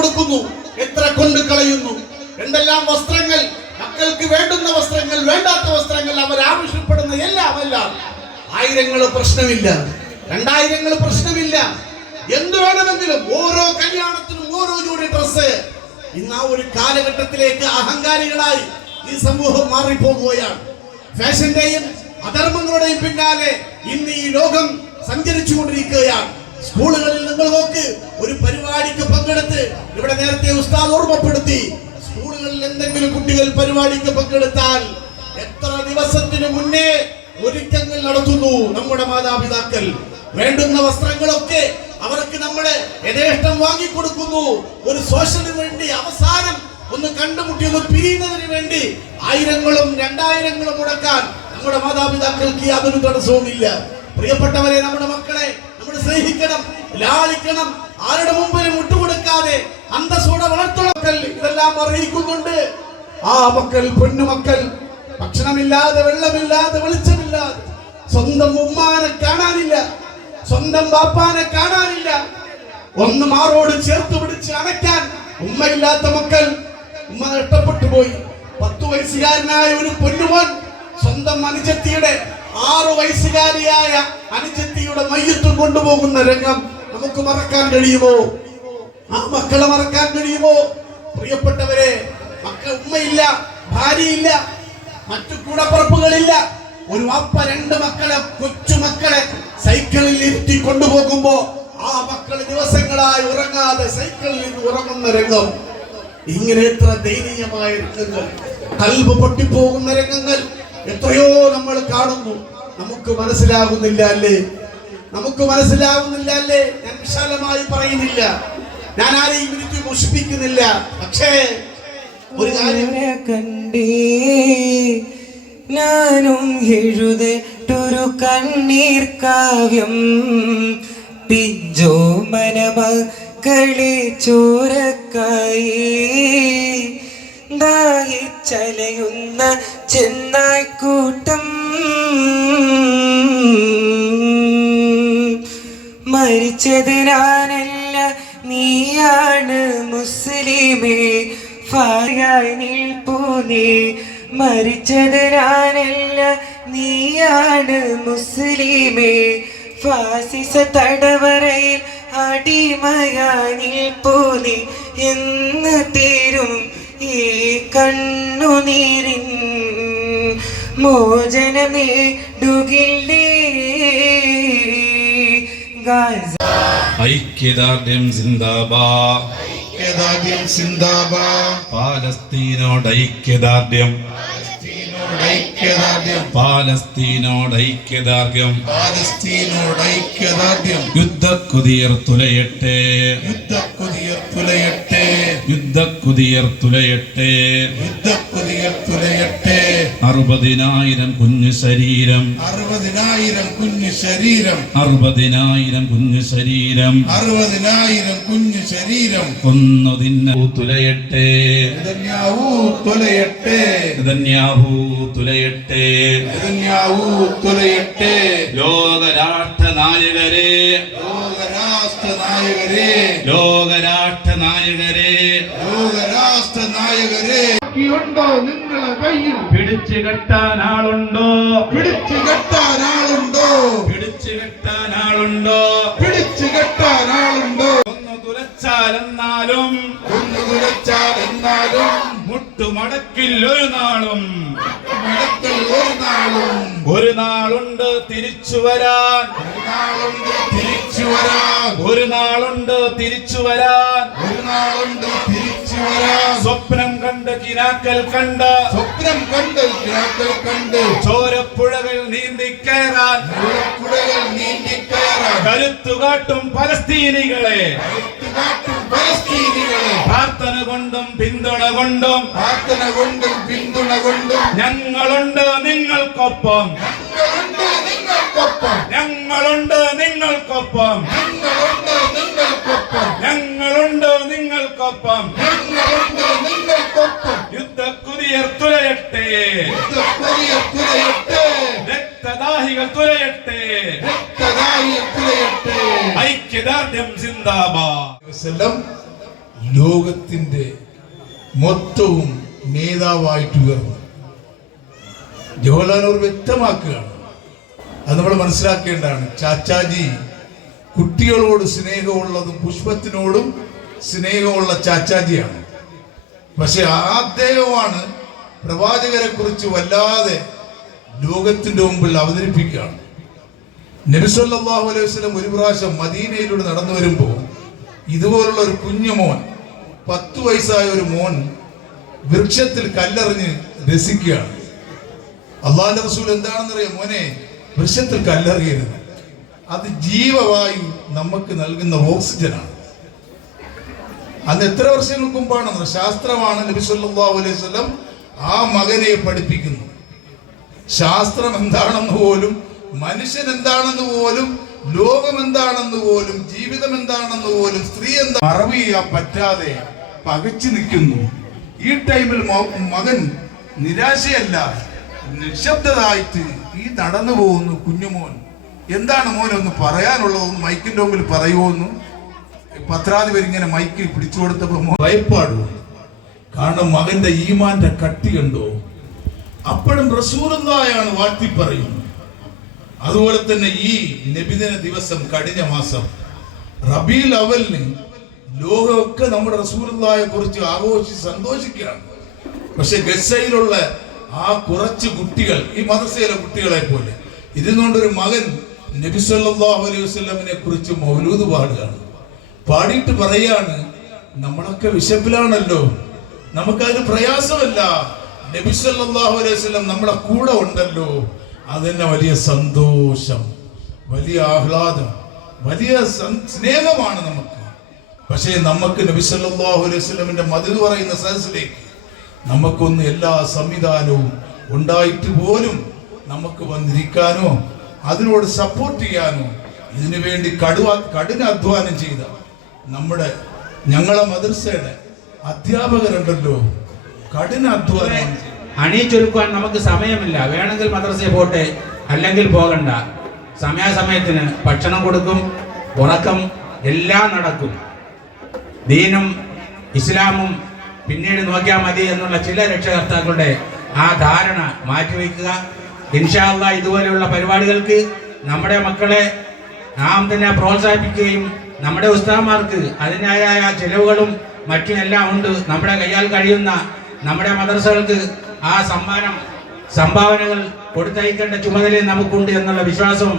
കൊടുക്കുന്നു, എത്ര കൊണ്ട് കളയുന്നു. എന്തെല്ലാം വസ്ത്രങ്ങൾ, മക്കൾക്ക് വേണ്ടുന്ന വസ്ത്രങ്ങൾ, വേണ്ടാത്ത വസ്ത്രങ്ങൾ, അവർ ആവശ്യപ്പെടുന്ന എല്ലാം 1000 പ്രശ്നമില്ല, 2000 പ്രശ്നമില്ല. എന്ത് വേണമെങ്കിലും ഓരോ കല്യാണത്തിനും ഓരോ ജോഡി ഡ്രസ്. ഇന്ന് ആ ഒരു കാലഘട്ടത്തിലേക്ക് അഹങ്കാരികളായി ഈ സമൂഹം മാറിപ്പോകുകയാണ്. ഫാഷന്റെയും അധർമ്മങ്ങളുടെയും പിന്നാലെ ഇന്ന് ഈ ലോകം സഞ്ചരിച്ചു കൊണ്ടിരിക്കുകയാണ്. സ്കൂളുകളിൽ നിങ്ങൾ നോക്ക്, ഒരു പരിപാടിക്ക് പങ്കെടുത്ത്, ഇവിടെ നേരത്തെ ഉസ്താദ് ഓർമ്മപ്പെടുത്തി, സ്കൂളുകളിൽ എന്തെങ്കിലും കുട്ടികൾ പരിപാടിക്ക് പങ്കെടുത്താൽ എത്ര ദിവസത്തിന് മുന്നേ ഒരുക്കങ്ങൾ നടത്തുന്നു നമ്മുടെ മാതാപിതാക്കൾ. വേണ്ടുന്ന വസ്ത്രങ്ങളൊക്കെ അവർക്ക് നമ്മളെ യഥേഷ്ടം വാങ്ങിക്കൊടുക്കുന്നു. ഒരു സോഷ്യലിന് വേണ്ടി അവസാനം ഒന്ന് കണ്ടുമുട്ടി ഒന്ന് പിരിയുന്നതിന് വേണ്ടി 1000 2000 മുടക്കാൻ നമ്മുടെ മാതാപിതാക്കൾക്ക് യാതൊരു തടസ്സവുമില്ല. പ്രിയപ്പെട്ടവരെ, നമ്മുടെ മക്കളെ നമ്മൾ സ്നേഹിക്കണം, ലാളിക്കണം. ആരുടെ മുമ്പിലും മുട്ടുകൊടുക്കാതെ അന്തസ്സോടെ വളർത്തുമക്കൾ ഇതെല്ലാം അറിയിക്കുന്നുണ്ട്. ആ മക്കൾ, പൊന്നുമക്കൾ, ഭക്ഷണമില്ലാതെ, വെള്ളമില്ലാതെ, വെളിച്ചമില്ലാതെ, സ്വന്തം ഉമ്മാനെ കാണാനില്ല, സ്വന്തം ബാപ്പാനെ കാണാനില്ല, ഒന്ന് മാറോട് ചേർത്ത് പിടിച്ച് അണയ്ക്കാൻ ഉമ്മയില്ലാത്ത മക്കൾ. ഉമ്മ നഷ്ടപ്പെട്ടു പോയി. 10 വയസ്സുകാരനായ ഒരു പൊന്നുമോൻ സ്വന്തം അനുജത്തിയുടെ 6 വയസ്സുകാരിയായ അനുജത്തിയുടെ മയ്യത്തും കൊണ്ടുപോകുന്ന രംഗം നമുക്ക് മറക്കാൻ കഴിയുമോ? ആ മക്കളെ മറക്കാൻ കഴിയുമോ? പ്രിയപ്പെട്ടവരെ, മക്കൾ, ഉമ്മയില്ല, ഭാര്യയില്ല, മറ്റു കൂടപ്പുറപ്പുകളില്ല. ഒരു വാപ്പ 2 മക്കളെ, കൊച്ചുമക്കളെ സൈക്കിളിൽ ഇരുത്തി കൊണ്ടുപോകുമ്പോ ആ മക്കള് ദിവസങ്ങളായി ഉറങ്ങാതെ സൈക്കിളിൽ നിന്ന് ഉറങ്ങുന്ന രംഗം. ഇങ്ങനെ എത്ര ദയനീയമായ രംഗങ്ങൾ, കൽബ് പൊട്ടിപ്പോകുന്ന രംഗങ്ങൾ എത്രയോ നമ്മൾ കാണുന്നു. നമുക്ക് മനസ്സിലാകുന്നില്ല അല്ലേ? നമുക്ക് മനസ്സിലാവുന്നില്ല അല്ലേ? ഞാൻ വിശാലമായി പറയുന്നില്ല, ഞാൻ ആരെയും എനിക്ക് മുഷിപ്പിക്കുന്നില്ല. പക്ഷേ ഒരു കാര്യം കണ്ടേ, ഞാനും എഴുതട്ടൊരു കണ്ണീർ കാവ്യം, പിഞ്ചോ മനമക്കളെ ചോരക്കായി ദാഹിച്ചലയുന്ന ചെന്നായ്ക്കൂട്ടം, മരിച്ചത് ഞാനല്ല നീയാണ് മുസ്ലിമേ, ഫായായി നിൽപ്പൂ നീ. മരിച്ചത് ഞാനല്ല നീയാണ് മുസ്ലിമേ, ഫാസിസ തടവറയിൽ അടിമയായി നിൽപ്പൂ നീ. എന്ന് തീരും ഈ കണ്ണുനീരിൻ മോചനം നേടുകില്ലേ? ഐക്യദാർഢ്യം സിന്ദാബാദ്, ഐക്യദാർഢ്യം സിന്ദാബാദ്, പാലസ്തീനോട് ഐക്യദാർഢ്യം, ഐക്യദാർഢ്യം, പാലസ്തീനോട് ഐക്യദാർഢ്യം, പാലസ്തീനോട് ഐക്യദാർഢ്യം. യുദ്ധക്കുതിയർ തുലയട്ടെ, യുദ്ധക്കുതിയർ തുലയട്ടെ, യുദ്ധക്കുതിയർ തുലയട്ടെ, യുദ്ധക്കുതിയർ തുലയട്ടെ. 60,000 കുഞ്ഞു ശരീരം, 60,000 കുഞ്ഞു ശരീരം, 60,000 കുഞ്ഞു ശരീരം, 60,000 കുഞ്ഞു ശരീരം കൊന്നു തിന്നു തുലയട്ടെ, നെതന്യാഹു തുലയട്ടെ, നെതന്യാഹു തുലയട്ടെ, നെതന്യാഹു തുലയട്ടെ. ലോകരാഷ്ട്ര നായകരെ, ലോകരാഷ്ട്ര നായകരെ, ലോകരാഷ്ട്ര നായകരെ, ലോകരാഷ്ട്ര നായകരെ, ഉണ്ടോ നിങ്ങളെ കയ്യിൽ? പിടിച്ചു കെട്ടാൻ ആളുണ്ടോ? പിടിച്ചു കെട്ടാൻ ആളുണ്ടോ? പിടിച്ചു കെട്ടാൻ ആളുണ്ടോ? പിടിച്ചു കെട്ടാൻ ആളുണ്ടോ? ഒന്ന് തുലച്ചാലെന്നാലും, ഒന്ന് തുലച്ചാൽ എന്നാലും മുട്ടുമടക്കിൽ ഒരു നാളും, മടക്കൽ ഒരു നാളും. ഒരു നാളുണ്ട് തിരിച്ചു വരാൻ, ഒരു നാളുണ്ട് തിരിച്ചു വരാൻ, ഒരു നാളുണ്ട് തിരിച്ചു വരാൻ. ഒരു നാളുണ്ട് തിരിച്ചു വരാൻ. സ്വപ്നം കണ്ട് കിനാക്കൽ കണ്ട്, സ്വപ്നം കണ്ട് കിനാക്കൾ കണ്ട്, ചോരപ്പുഴകൾ നീന്തിക്കയറാൻ, ചോരപ്പുഴകൾ നീന്തിക്കയറാൻ കരുത്തുകാട്ടും പലസ്തീനികളെ, കരുത്തുകാട്ടും പലസ്തീനികളെ പ്രാർത്ഥന കൊണ്ടും പിന്തുണ കൊണ്ടും, പ്രാർത്ഥന കൊണ്ടും പിന്തുണ കൊണ്ടും ഞങ്ങളുണ്ട് നിങ്ങൾക്കൊപ്പം, ഞങ്ങളുണ്ട് നിങ്ങൾക്കൊപ്പം, ഞങ്ങളുണ്ട് നിങ്ങൾക്കൊപ്പം, ഞങ്ങളുണ്ട് നിങ്ങൾക്കൊപ്പം, ഞങ്ങളുണ്ട് നിങ്ങൾക്കൊപ്പം. ഞങ്ങളുണ്ട് നിങ്ങൾക്കൊപ്പം. യുദ്ധക്കുതിയർ തുലയട്ടെ, യുദ്ധക്കുതിയർ തുലയട്ടെ, രക്തദാഹികൾ തുലയട്ടെ, രക്തദാഹികൾ തുലയട്ടെ. ഐക്യദാർഢ്യം സിന്ദാബാദ്. ലോകത്തിൻ്റെ മൊത്തവും നേതാവായിട്ട് ഉയർന്നു. ജവഹർലാൽ നെഹ്റു വ്യക്തമാക്കുകയാണ്, അത് നമ്മൾ മനസ്സിലാക്കേണ്ടതാണ്. ചാച്ചാജി കുട്ടികളോട് സ്നേഹമുള്ളതും പുഷ്പത്തിനോടും സ്നേഹമുള്ള ചാച്ചാജിയാണ്. പക്ഷെ അദ്ദേഹമാണ് പ്രവാചകരെ കുറിച്ച് വല്ലാതെ ലോകത്തിന്റെ മുമ്പിൽ അവതരിപ്പിക്കുകയാണ്. നബി സല്ലല്ലാഹു അലൈഹി വസല്ലം ഒരു പ്രാവശ്യം മദീനയിലൂടെ നടന്നു വരുമ്പോൾ ഇതുപോലുള്ള ഒരു കുഞ്ഞുമോൻ, 10 വയസ്സായ ഒരു മോൻ വൃക്ഷത്തിൽ കല്ലെറിഞ്ഞ് രസിക്കുകയാണ്. അള്ളാഹുവിന്റെ റസൂൽ എന്താണെന്നറിയാം, മോനെ വൃക്ഷത്തിൽ കല്ലെറിയരുത്, അത് ജീവവായു നമുക്ക് നൽകുന്ന ഓക്സിജനാണ്. അന്ന് എത്ര വർഷങ്ങൾക്ക് മുമ്പാണെന്ന് ശാസ്ത്രമാണ് നബി സല്ലല്ലാഹു അലൈഹി വസല്ലം ആ മകനെ പഠിപ്പിക്കുന്നു. ശാസ്ത്രം എന്താണെന്ന് പോലും, മനുഷ്യൻ എന്താണെന്ന് പോലും, ലോകം എന്താണെന്ന് പോലും, ജീവിതം എന്താണെന്ന് പോലും, സ്ത്രീ എന്താ മറവ് ചെയ്യാൻ പറ്റാതെ പകച്ചു നിൽക്കുന്നു. ഈ ടൈമിൽ മകൻ നിരാശയല്ല, നിശബ്ദതായിട്ട് ഈ നടന്നു പോകുന്നു കുഞ്ഞുമോൻ. എന്താണ് മോനെ ഒന്ന് പറയാനുള്ളതെന്ന് മൈക്കിന്റെ മുമ്പിൽ പറയുമോന്ന് പത്രാധിപർ ഇങ്ങനെ മൈക്ക് പിടിച്ചു കൊടുത്തപ്പോ ഭയപ്പാടും. കാരണം മകന്റെ ഈമാന്റെ കട്ടി കണ്ടോ. അപ്പോഴും റസൂലുള്ളാഹിയാണ് വാഴ്ത്തി പറയുന്നത്. അതുപോലെ തന്നെ ഈ നബിദിന ദിവസം കഴിഞ്ഞ മാസം റബീഉൽ അവ്വലിന് ലോകമൊക്കെ നമ്മുടെ റസൂലുള്ളാഹിയെ കുറിച്ച് ആഘോഷിച്ച് സന്തോഷിക്കുകയാണ്. പക്ഷെ ഗസയിലുള്ള ആ കുറച്ച് കുട്ടികൾ, ഈ മദ്രസയിലെ കുട്ടികളെ പോലെ ഇരുന്നുകൊണ്ടൊരു മകൻ നബി സല്ലല്ലാഹു അലൈഹി വസല്ലമിനെ കുറിച്ച് മൗലൂദ് പാടുകയാണ്. പാടിയിട്ട് പറയാണ്, നമ്മളൊക്കെ വിശപ്പിലാണല്ലോ, നമുക്കതിന് പ്രയാസമല്ല, നബി സല്ലല്ലാഹു അലൈഹി വസല്ലം നമ്മുടെ കൂടെ ഉണ്ടല്ലോ, അതെന്നെ വലിയ സന്തോഷം, വലിയ ആഹ്ലാദം, വലിയ സ്നേഹമാണ് നമുക്ക്. പക്ഷേ നമുക്ക് നബി സല്ലല്ലാഹു അലൈഹി വസല്ലമിന്റെ മദ്ഹ് പറയുന്ന സദസ്സിലേക്ക് നമുക്കൊന്ന് എല്ലാ സംവിധാനവും ഉണ്ടായിട്ട് പോലും നമുക്ക് വന്നിരിക്കാനോ അതിനോട് സപ്പോർട്ട് ചെയ്യാനോ ഇതിനു വേണ്ടി കഠിന അധ്വാനം ചെയ്ത ഞങ്ങളെ മദ്രസയുടെ അധ്യാപകരുണ്ടല്ലോ, കഠിന അധ്വാനം. അണിയിച്ചൊരുക്കുവാൻ നമുക്ക് സമയമില്ല. വേണമെങ്കിൽ മദ്രസയിൽ പോട്ടെ, അല്ലെങ്കിൽ പോകണ്ട. സമയാസമയത്തിന് ഭക്ഷണം കൊടുക്കും, ഉറക്കം എല്ലാം നടക്കും. ദീനും ഇസ്ലാമും പിന്നീട് നോക്കിയാൽ മതി എന്നുള്ള ചില രക്ഷകർത്താക്കളുടെ ആ ധാരണ മാറ്റിവെക്കുക. ഇൻഷാ അല്ലാഹ് ഇതുപോലെയുള്ള പരിപാടികൾക്ക് നമ്മുടെ മക്കളെ നാം തന്നെ പ്രോത്സാഹിപ്പിക്കുകയും നമ്മുടെ ഉസ്താദന്മാർക്ക് അതിനായ ചെലവുകളും മറ്റും എല്ലാം ഉണ്ട്. നമ്മുടെ കയ്യാൽ കഴിയുന്ന നമ്മുടെ മദ്രസകൾക്ക് ആ സംഭാവനകൾ കൊടുത്തയക്കേണ്ട ചുമതലയും നമുക്കുണ്ട് എന്നുള്ള വിശ്വാസവും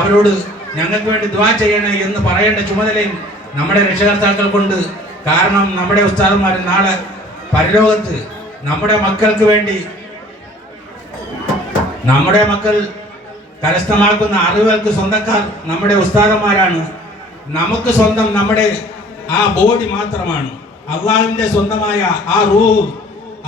അവരോട് ഞങ്ങൾക്ക് വേണ്ടി ദുആ ചെയ്യണേ എന്ന് പറയേണ്ട ചുമതലയും നമ്മുടെ രക്ഷകർത്താക്കൾക്കുണ്ട്. കാരണം നമ്മുടെ ഉസ്താദന്മാർ നാളെ പരലോകത്ത് നമ്മുടെ മക്കൾക്ക് വേണ്ടി, നമ്മുടെ മക്കൾ കരസ്ഥമാക്കുന്ന അറിവുകൾക്ക് സ്വന്തക്കാർ നമ്മുടെ ഉസ്താദന്മാരാണ്. നമുക്ക് സ്വന്തം നമ്മുടെ ആ ബോഡി മാത്രമാണ്. അള്ളാഹുവിന്റെ സ്വന്തമായ ആ റൂഹ്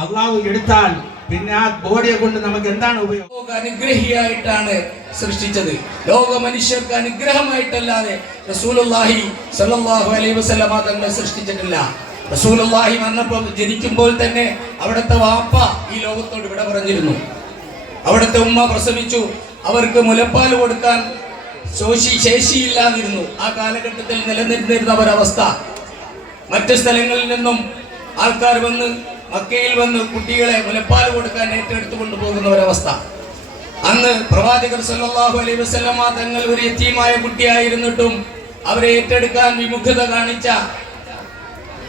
അള്ളാഹു എടുത്താൽ പിന്നെ ആ ബോഡിയെ കൊണ്ട് നമുക്ക് എന്താണ് ഉപയോഗം? അനുഗ്രഹിയായിട്ടാണ് സൃഷ്ടിച്ചത്. ലോക മനുഷ്യർക്ക് അനുഗ്രഹമായിട്ടല്ലാതെ റസൂലുള്ളാഹി സ്വല്ലല്ലാഹു അലൈഹി വസല്ലമ തങ്ങളെ സൃഷ്ടിച്ചിട്ടില്ല. റസൂലുള്ളാഹി വന്നപ്പോൾ ജനിക്കുമ്പോൾ തന്നെ അവിടുത്തെ വാപ്പ ഈ ലോകത്തോട് വിട പറഞ്ഞിരുന്നു. അവിടുത്തെ ഉമ്മ പ്രസവിച്ചു, അവർക്ക് മുലപ്പാൽ കൊടുക്കാൻ ശേഷിയില്ലാതിരുന്നു. ആ കാലഘട്ടത്തിൽ നിലനിന്നിരുന്ന ഒരവസ്ഥ. മറ്റ് സ്ഥലങ്ങളിൽ നിന്നും ആൾക്കാർ വന്ന് മക്കയിൽ വന്ന് കുട്ടികളെ മുലപ്പാൽ കൊടുക്കാൻ ഏറ്റെടുത്തു കൊണ്ടുപോകുന്ന ഒരവസ്ഥ. അന്ന് പ്രവാചകർ സല്ലല്ലാഹു അലൈഹി വസല്ലമ തങ്ങൾ ഒരു യതീമായ കുട്ടിയായിരുന്നിട്ടും അവരെ ഏറ്റെടുക്കാൻ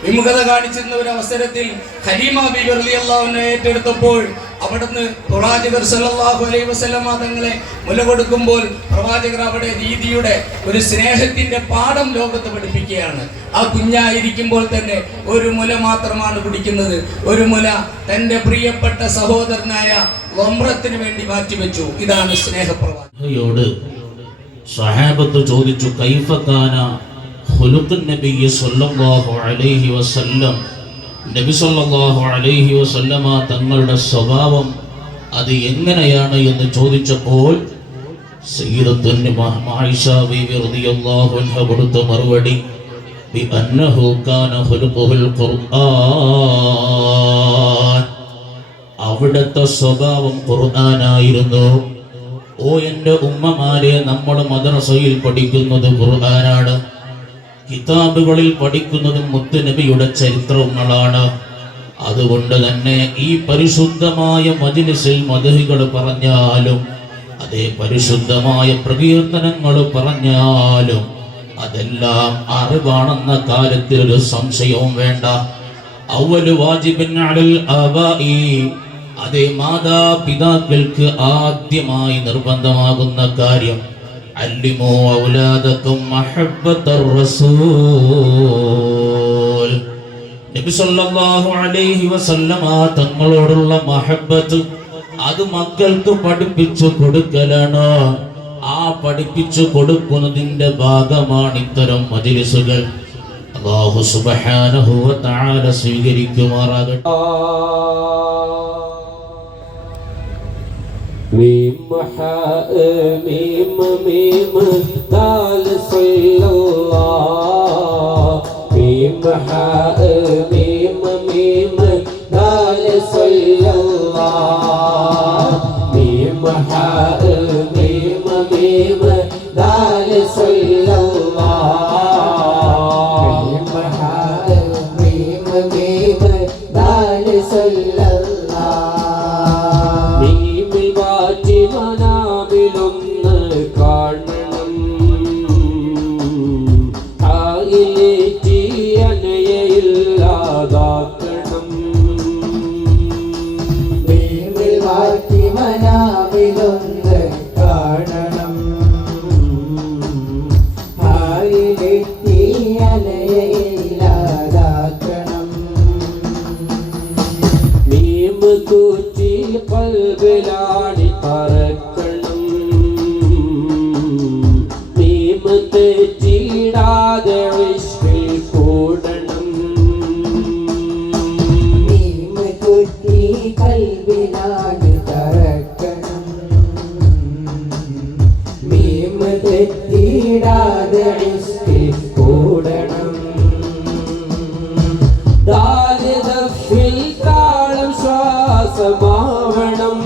വിമുഖത കാണിച്ചിരുന്ന ഒരു അവസരത്തിൽ ഹലീമ ബീവി റളിയല്ലാഹു അൻഹ ഏറ്റെടുത്തപ്പോൾ അവിടുന്ന് പ്രവാചകർ സല്ലല്ലാഹു അലൈഹി വസല്ലമ തങ്ങളെ മുല കൊടുക്കുമ്പോൾ പ്രവാചകർ അവിടെ രീതിയുടെ ഒരു സ്നേഹത്തിന്റെ പാഠം ലോകത്ത് പഠിപ്പിക്കുകയാണ്. ആ കുഞ്ഞായിരിക്കുമ്പോൾ തന്നെ ഒരു മുല മാത്രമാണ് കുടിക്കുന്നത്. ഒരു മുല തന്റെ പ്രിയപ്പെട്ട സഹോദരനായ വമ്രത്തിന് വേണ്ടി മാറ്റിവെച്ചു. ഇതാണ് സ്നേഹപ്രവാചകയോട് സഹാബത്ത് ചോദിച്ചു, കൈഫ കാന ഖുലുഖുൻ നബി സല്ലല്ലാഹു അലൈഹി വസല്ലം, നബി സല്ലല്ലാഹു അലൈഹി വസല്ലമ തങ്ങളുടെ സ്വഭാവം അത് എങ്ങനെയാണ് എന്ന് ചോദിച്ചപ്പോൾ സയ്യിദത്തുന്ന ആയിഷ ബീവി റളിയല്ലാഹു അൻഹ കൊടുത്ത മറുപടി ബിഅന്നഹു കാന ഖുലുഖുൽ ഖുർആൻ, അവിടുത്തെ സ്വഭാവം ഖുർആനായിരുന്നു. ഓ എൻ്റെ ഉമ്മമാരെ, നമ്മൾ മദ്രസയിൽ പഠിക്കുന്നത് ഖുർആനാണ്. കിതാബുകളിൽ പഠിക്കുന്നതും മുത്തുനബിയുടെ ചരിത്രങ്ങളാണ്. അതുകൊണ്ട് തന്നെ ഈ പരിശുദ്ധമായ മജ്‌ലിസിൽ മദ്ഹുകൾ പറഞ്ഞാലും അതേ പരിശുദ്ധമായ പ്രകീർത്തനങ്ങൾ പറഞ്ഞാലും അതെല്ലാം അറിവാണെന്ന കാര്യത്തിൽ ഒരു സംശയവും വേണ്ട. അവ്വലു വാജിബിൻ അലൽ ആബാഇ, അതേ മാതാപിതാക്കൾക്ക് ആദ്യമായി നിർബന്ധമാകുന്ന കാര്യം അല്ലിമു ഔലാദക്കും മഹബ്ബത്തർ റസൂൽ. നബി സല്ലല്ലാഹു അലൈഹി വസല്ലമ തങ്ങളോടുള്ള മഹബ്ബത്ത് അത് മക്കൾക്ക് പഠിപ്പിച്ചു കൊടുക്കലാണ്. ആ പഠിപ്പിച്ചു കൊടുക്കുന്നതിന്റെ ഭാഗമാണ് ഇത്തരം മജ്‌ലിസുകൾ. അല്ലാഹു സുബ്ഹാനഹു വ തആല സ്വീകരിക്കുമാറാകട്ടെ. ميم حاء ميم ميم دال صلى الله ميم حاء ميم ميم دال صلى الله ميم حاء ميم ميم دال صلى الله ميم حاء ميم ميم دال صلى الله മനാമിലൊന്ന് കാണണം ആയിലേറ്റി അനയയില്ലാതാക്കണം മനാമിലൊന്ന് കാണണം ആയിലേറ്റി അനയയില്ലാതാക്കണം മീം കൂറ്റി പൽബിലാടി പറക്കണം മീം തെറ്റിടാതെ ഇഷ്കിൽ കൂടണം മീം കൂറ്റി കൽബിലാടി പറക്കണം മീം തെറ്റിടാതെ ഇഷ്കിൽ കൂടണം ദാരിദഫിൽ താളം ശ്വാസമാവണം